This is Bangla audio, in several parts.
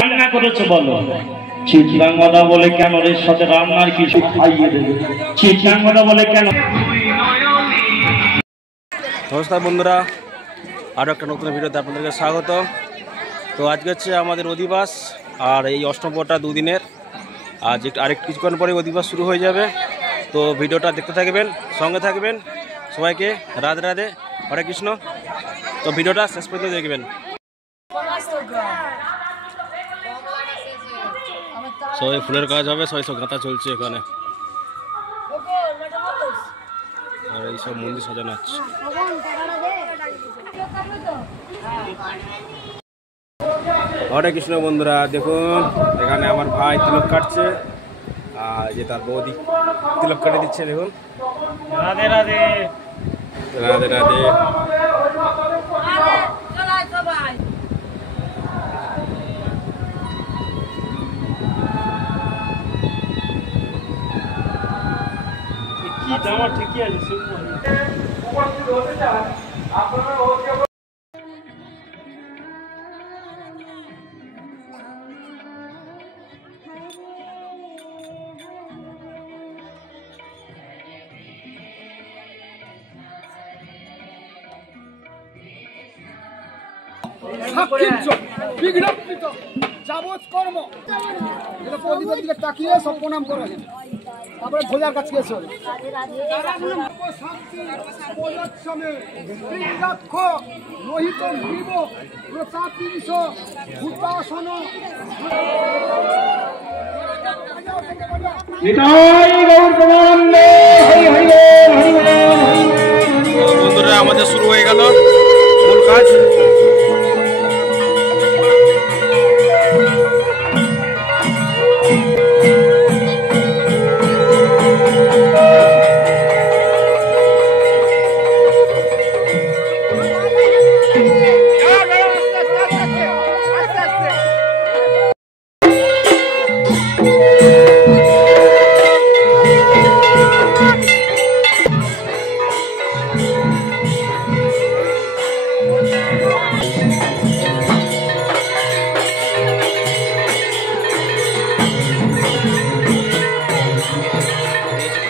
রান্না করেছো বলো, চিটলাং কথা বলে কেন? এর সাথে রান্নার কিছু খাইয়ে দেবে। চিটলাং কথা বলে কেন? নমস্কার বন্ধুরা, আরও একটা নতুন ভিডিওতে আপনাদেরকে স্বাগত। তো আজকে হচ্ছে আমাদের অধিবাস, আর এই অষ্টম পর্বটা দুদিনের। আজ আরেকটু কিছুক্ষণ পরে অধিবাস শুরু হয়ে যাবে। তো ভিডিওটা দেখতে থাকবেন, সঙ্গে থাকবেন। সবাইকে রাধে রাধে, হরে কৃষ্ণ। তো ভিডিওটা শেষ পর্যন্ত দেখবেন। সবাই ফুলের কাজ হবে, সবাই সব গাঁথা চলছে এখানে, আর এইসব মন্দির সাজানো হচ্ছে। হরে কৃষ্ণ বন্ধুরা, দেখুন এখানে আমার ভাই তিলক কাটছে, আর যে তার বৌদি তিলক কাটে দিচ্ছে। দেখুন, রাধে রাধে রাধে রাধে। ঠিকই আছে। যাবৎ কর্ম প্রদীপের দিকে তাকিয়ে সব প্রণাম করে, তারপরে ভোজার কাছে গেছে। বন্ধুরা, আমাদের শুরু হয়ে গেল মূল কাজ।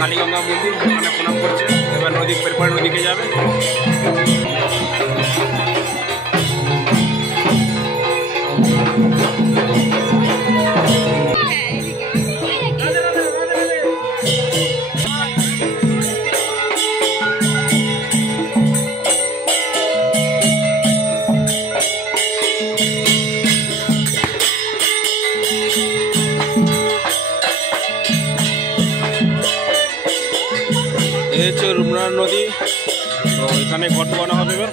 কালীগঙ্গা মন্দির, ওখানে প্রণাম করছে। এবার নদী পেরপরে নদীকে যাবে। এই হচ্ছে রূপনারায়ণ নদী। তো এখানে ঘট বানা হবে এবার।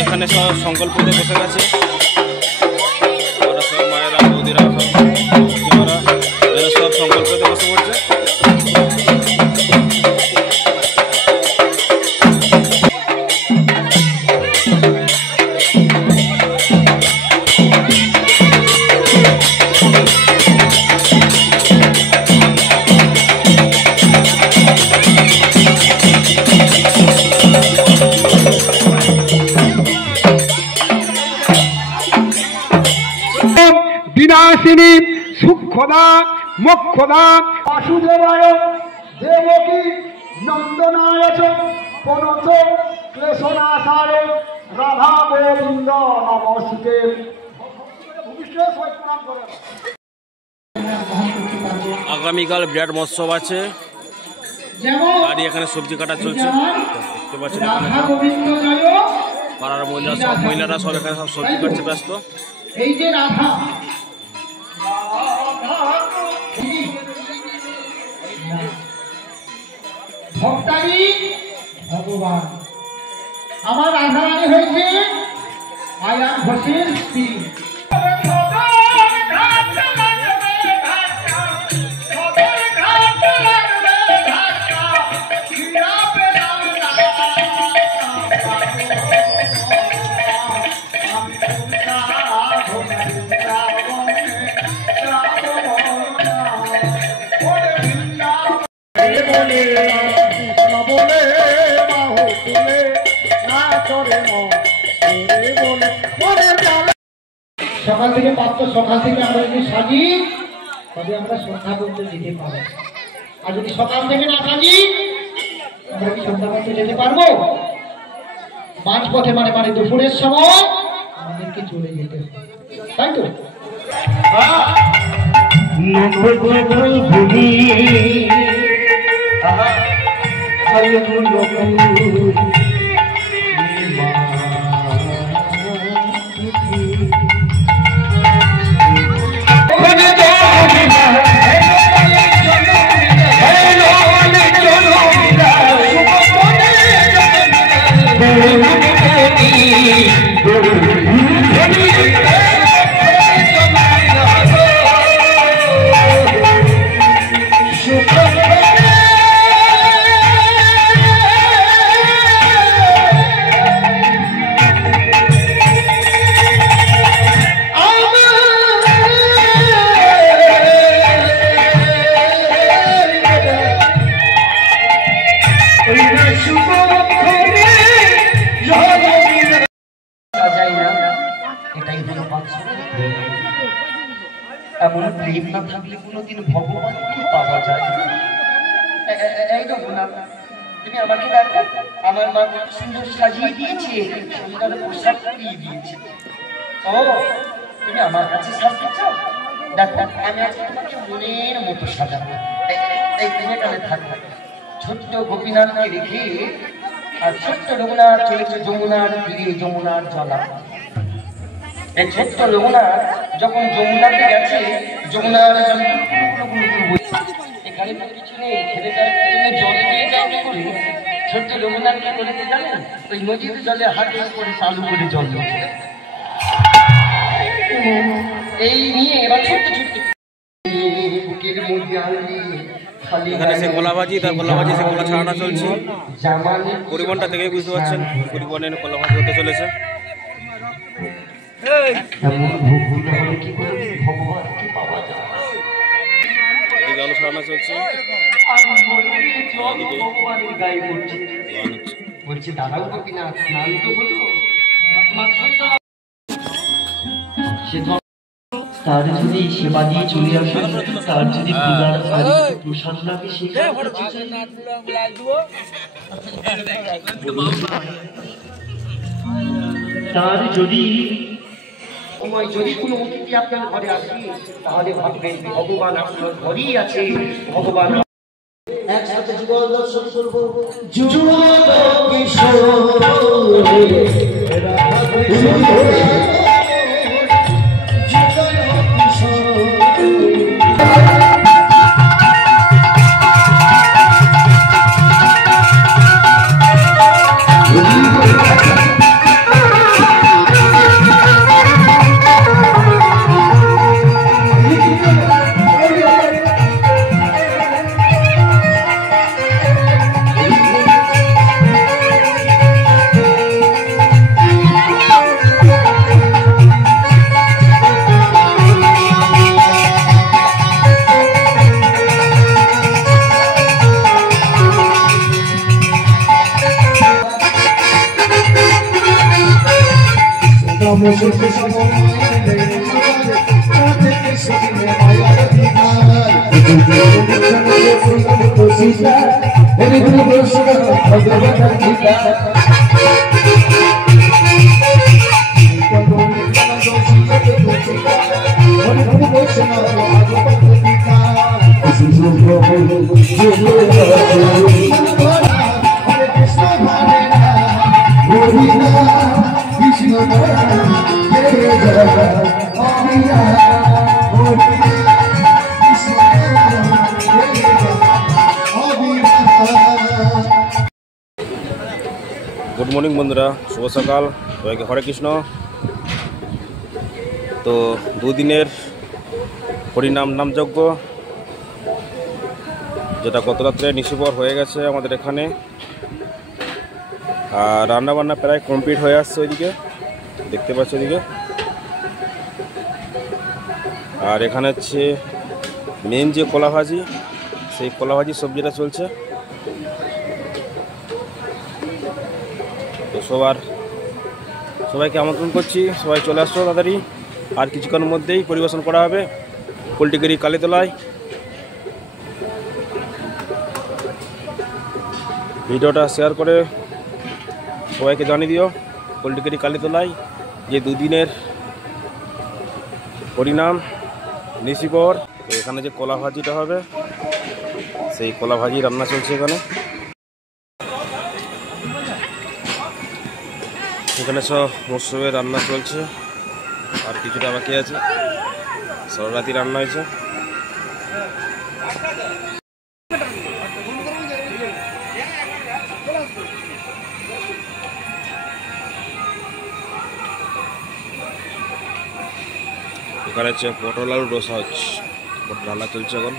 এখানে সব সংকল্প নিয়ে বসে গেছে, ওরা সব মায়েরা বৌদিরা সব কাকিমারা এরা সব সংকল্প নিয়ে বসে পড়ছে। বিনাশিনী সূক্ষ্মদা মোক্ষদা বাসুদেবায় দেবকী নন্দনায় চ পনচ ক্লেশনাশায় রাধা গোবিন্দ নমস্তে। আগামীকাল বিরাট মহোৎসব আছে, গাড়ি এখানে সবজি কাটা চলছে, দেখতে পাচ্ছেন এখানে পাড়ার মহিলারা সব এখানে সব সবজি কাটছে ব্যস্ত। এই যে রাধা ভক্তারি ভগবান, আমার রাধারানী হয়েছে আয়ান ঘোষের স্ত্রী। সকাল থেকে সকাল থেকে আমরা যদি সাজি তবে আমরা সন্ধ্যা পর্যন্ত যেতে পারবো, আর যদি সকাল থেকে না সাজি আমরা কি সন্ধ্যা পর্যন্ত যেতে পারবো? মাঝ পথে মানে দুপুরের সময় আমাদেরকে চলে যেতে হবে, তাই তো? এমন প্রেম না থাকলে কোনোদিন ভগবানকে পাওয়া যায় না। এই দেখো না, তুমি আমাকে দেখো, আমার মা কত সুন্দর সাজিয়ে দিয়েছে, সুন্দর পোশাক পরিয়ে দিয়েছে। ও তুমি আমার কাছে সাজতে চাও? দেখো আমি আজকে তোমাকে মনের মতো সাজাবো। এই তুমি এখানে থাকবে, ছোট্ট গোপীনাথকে রেখে আর ছোট্ট রঘুনাথ চলেছে যমুনার তীরে, যমুনার জলা। এই ছোট্ট রঘুনাথ যখন যমুনাতে গেছে, যমুনার এখানে তো কিছু নেই, খেলে জল দিয়ে যায় কি করে? ছোট্ট রঘুনাথ কি করেছে জানেন? ওই নদীর জলে হাতে করে চালু করে জল দিচ্ছে। এই নিয়ে এবার ছোট্ট ছোট্ট বুকের মধ্যে আনলি এখানে সে গোলাবাজি, তার গোলাবাজি সে গোলা ছাড়ানো চলছে। পরিবহনটা দেখে বুঝতে পারছেন পরিবহনে গোলাবাজি হতে চলেছে। এদিকে আলো ছাড়ানো চলছে, বলছে দাদাও গোপীনাথ স্নান তো হলো, তার যদি সেবা দিয়ে চলে আসে, তার যদি পূজার প্রসাদ লাগে, তার যদি যদি কোনো অতিথি আপনার ঘরে আসে, তাহলে ভাববেন ভগবান আপনার ঘরেই আছে, ভগবান একসাথে যুগল দর্শন করবো। যুগল কিশোর গুড মর্নিং বন্ধুরা, শুভ সকাল সবাইকে। হরে কৃষ্ণ। তো দুদিনের হরিনাম নামযজ্ঞ যেটা গত রাত্রে নিশিপর হয়ে গেছে আমাদের এখানে, আর রান্নাবান্না প্রায় কমপ্লিট হয়ে আসছে ওইদিকে দেখতে পাচ্ছ ওইদিকে। আর এখানে হচ্ছে মেন যে কলা ভাজি, সেই কলা ভাজি সবজিটা চলছে। তো সবাইকে আমন্ত্রণ করছি, সবাই চলে আসছো তাড়াতাড়ি। আর কিছুক্ষণের মধ্যেই পরিবেশন করা হবে পোলট্রিগিরি কালীতলায়। ভিডিওটা শেয়ার করে সবাইকে জানিয়ে দিও পোলট্রিগিরি কালীতলায় যে দুদিনের হরিনাম নিশিপর। তো এখানে যে কলা ভাজিটা হবে, সেই কলা ভাজি রান্না চলছে এখানে। এখানে সব মরশুমের রান্না চলছে, আর কিছুটা বাকি আছে। সব রাতি রান্না হয়েছে। এখানে হচ্ছে পটল আলু ডোসা হচ্ছে, পটল রান্না চলছে এখন।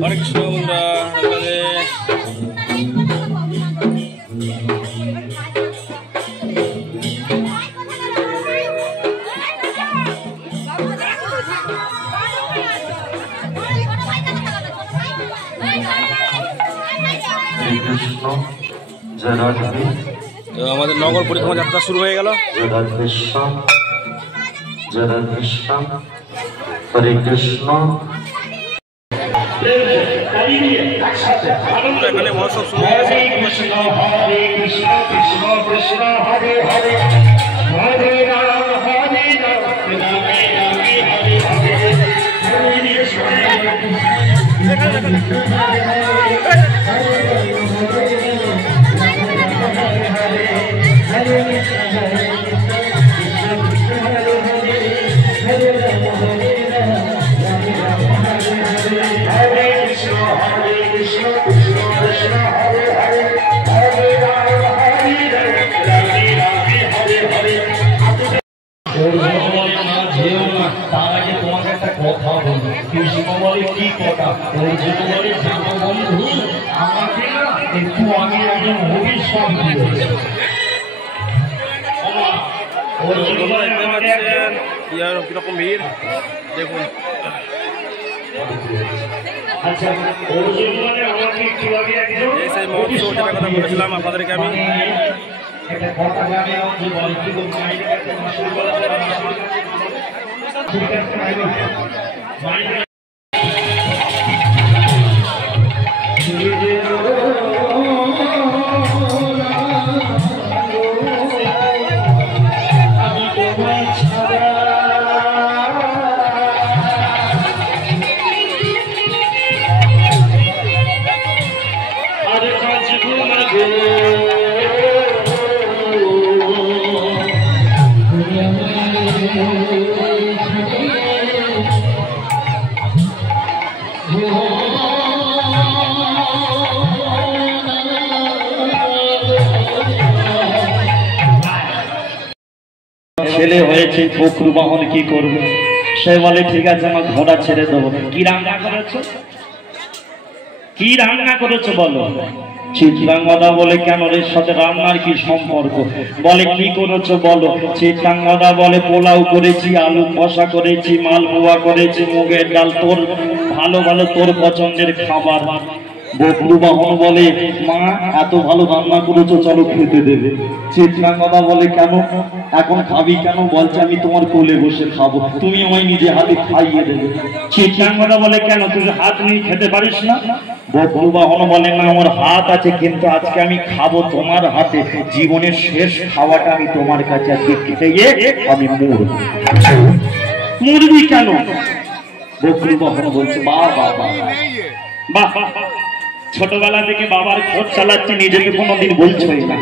হরে কৃষ্ণ বন্ধুরা, তো আমাদের নগর পরিক্রমা যাত্রা শুরু হয়ে গেল। হরে কৃষ্ণ। এখানে মহোৎসব শুরু হয়ে গেছে। হরে কৃষ্ণ কৃষ্ণ কৃষ্ণ হরে হরে, হরে রাম হরে রাম রাম রাম হরে হরে, তার আগে তোমাকে একটা কথা বলবো। কৃষ্ণ বলে কি কথা? অর্জুন বলে বন্ধু আমাকে না একটু আগে একজন অভিশাপ দিয়েছে। কিরকম ভিড় দেখুন। আচ্ছা, অর্জুন বলে আমাকে একটু আগে একজন এই সেই মহোৎসব যেটার কথা বলেছিলাম আপনাদেরকে আমি। একটা কথা জানি যে বলে কি বলছে মাইকে একটা মাসুর বলা ঠিক আছে মাইকে বলেছে বকরু বাহন কি করবে। সে বলে ঠিক আছে আমার ঘোড়া ছেড়ে দেবো। কি রান্না করেছো, কি রান্না করেছো বলো। চিত্রাঙ্গদা বলে কেন এর সাথে রান্নার কি সম্পর্ক। বলে কি করেছো বলো। চিত্রাঙ্গদা বলে পোলাও করেছি, আলু কষা করেছি, মালপোয়া করেছি, মুগের ডাল, তোর ভালো ভালো তোর পছন্দের খাবার। বকরু বাহন বলে মা এত ভালো রান্না করেছো, চলো খেতে দেবে। চিত্রাঙ্গদা বলে কেন, এখন খাবি কেন। বলছে আমি তোমার কোলে বসে খাবো, তুমি আমায় নিজে হাতে খাইয়ে দেবে। চিত্রাঙ্গদা বলে কেন, তুই হাত নিয়ে খেতে পারিস না। বকরু বাহন বলে না আমার হাত আছে, কিন্তু আজকে আমি খাবো তোমার হাতে, জীবনের শেষ খাওয়াটা আমি তোমার কাছে আজকে খেতে গিয়ে আমি মরব। মরবি কেন। বকরু বাহন বলছে বাহ বাহ বাহ বাহ, ছোটবেলা থেকে বাবার খোঁজ চালাচ্ছে, নিজেকে কোনোদিন বলছই না।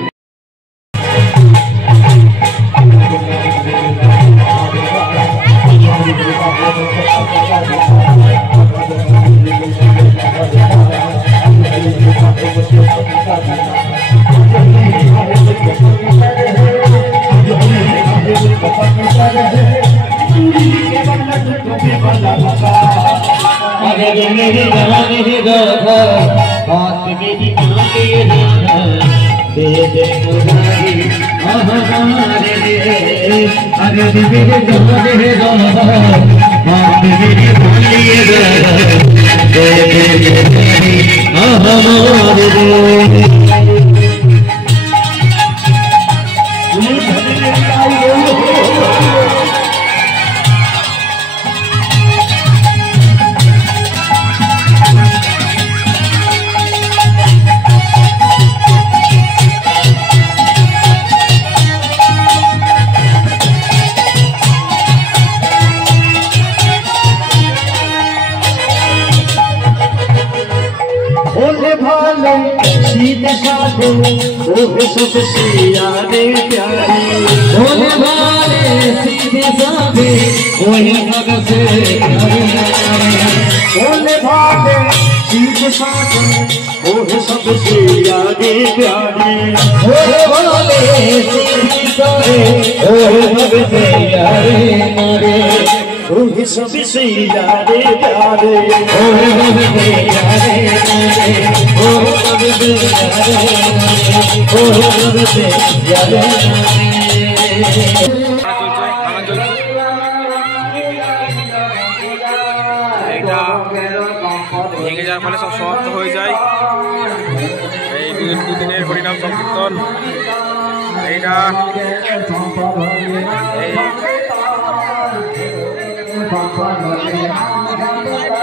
ভেঙে যাওয়ার ফলে সব সমাপ্ত হয়ে যায় এই দুদিনের হরিনাম সংকীর্তন। এইটা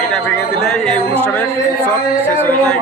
এটা ভেঙে দিলে এই অনুষ্ঠানের উৎসব শেষ হয়ে যায়।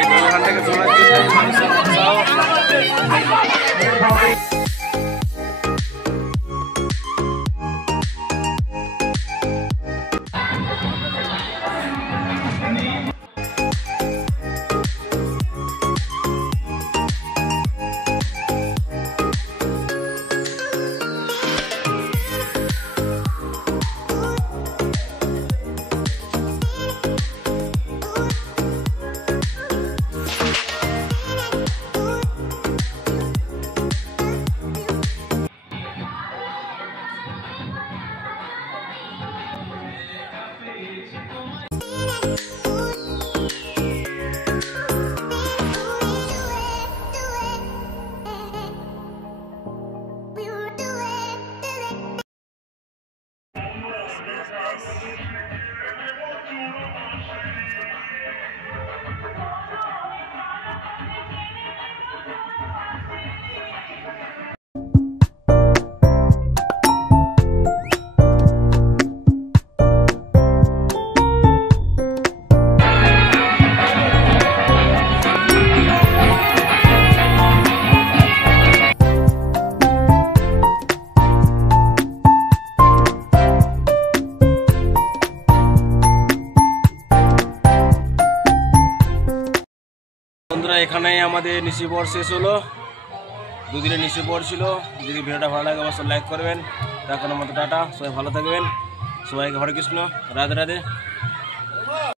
সেই দোকান থেকে বন্ধুরা এখানে আমাদের নিশি পর শেষ হলো। দুদিনের নিশি পর ছিল। যদি ভিডিওটা ভালো লাগে অবশ্যই লাইক করবেন। তার কোনো মতো টাটা, সবাই ভালো থাকবেন। সবাইকে হরে কৃষ্ণ, রাধে রাধে।